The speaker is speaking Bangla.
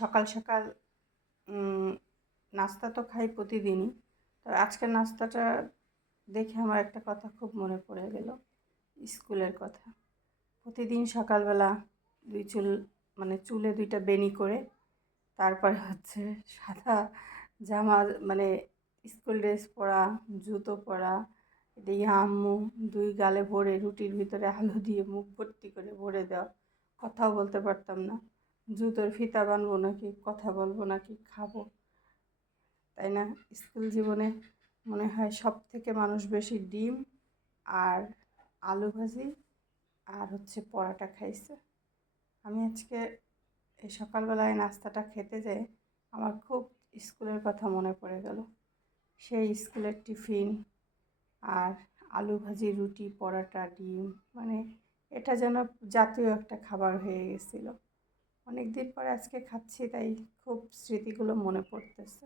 সকাল সকাল নাস্তা তো খাই প্রতিদিনই। তো আজকের নাস্তাটা দেখে আমার একটা কথা খুব মনে পড়ে গেল, স্কুলের কথা। প্রতিদিন সকালবেলা চুলে 2টা বেণী করে তারপরে সাদা জামা, মানে স্কুল ড্রেস পরা, জুতো পরা, এদিকে আম্মু 2 গালে ভরে রুটির ভিতরে আলু দিয়ে মুখ ভর্তি করে ভরে দেওয়া। কথাও বলতে পারতাম না, জুতোর ফিতা বানবো নাকি কথা বলবো নাকি খাবো, তাই না? স্কুল জীবনে মনে হয় সব থেকে মানুষ বেশি ডিম আর আলু ভাজি আর পরোটা খাইছে। আমি আজকে এই সকালবেলায় নাস্তাটা খেতে যাই, আমার খুব স্কুলের কথা মনে পড়ে গেল। সেই স্কুলের টিফিন আর আলু ভাজি, রুটি, পরোটা, ডিম, মানে এটা যেন জাতীয় একটা খাবার হয়ে গেছিলো। অনেক দিন পরে আজকে খাচ্ছি, তাই খুব স্মৃতিগুলো মনে পড়তেছে।